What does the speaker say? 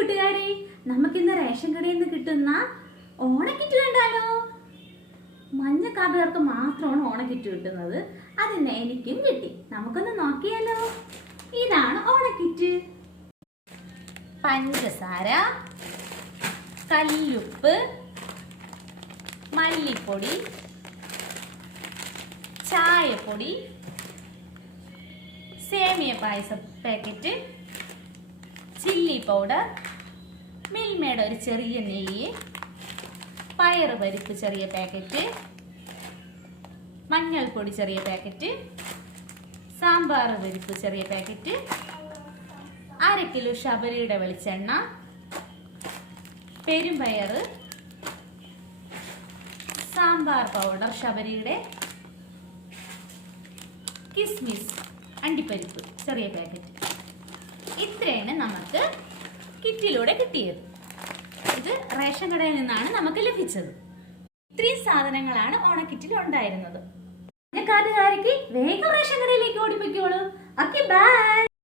കൂട്ടുകാരെ, നമുക്കിന്ന് റേഷൻ കടയിൽ നിന്ന് കിട്ടുന്ന ഓണക്കിറ്റ് കണ്ടാലോ? മഞ്ഞക്കാർഡുകാർക്ക് മാത്രമാണ് ഓണക്കിറ്റ് കിട്ടുന്നത്. അതിന് എനിക്കും കിട്ടി. നമുക്കൊന്ന് നോക്കിയാലോ? ഇതാണ് ഓണക്കിറ്റ്. പഞ്ചസാര, കല്ലുപ്പ്, മല്ലിപ്പൊടി, ചായപ്പൊടി, സേമിയ പായസ പാക്കറ്റ്, ചില്ലി പൗഡർ, മിൽമയുടെ ഒരു ചെറിയ നെയ്യ്, പയറ് പരിപ്പ് ചെറിയ പാക്കറ്റ്, മഞ്ഞൾപ്പൊടി ചെറിയ പാക്കറ്റ്, സാമ്പാർ പരിപ്പ് ചെറിയ പാക്കറ്റ്, 1/2 കിലോ ശബരിയുടെ വെളിച്ചെണ്ണ, പെരുമ്പയർ, സാമ്പാർ പൗഡർ ശബരിയുടെ, കിസ്മിസ് അണ്ടിപ്പരിപ്പ് ചെറിയ പാക്കറ്റ്. ഇത്രയാണ് നമുക്ക് കിറ്റിലൂടെ കിട്ടിയത്. ഇത് റേഷൻ കടയിൽ നിന്നാണ് നമുക്ക് ലഭിച്ചത്. ഇത്രയും സാധനങ്ങളാണ് ഓണക്കിറ്റിൽ ഉണ്ടായിരുന്നത്. കാർഡുകാർക്ക് വേഗം റേഷൻ കടയിലേക്ക് ഓടിപ്പിക്കോളൂ. Okay, by.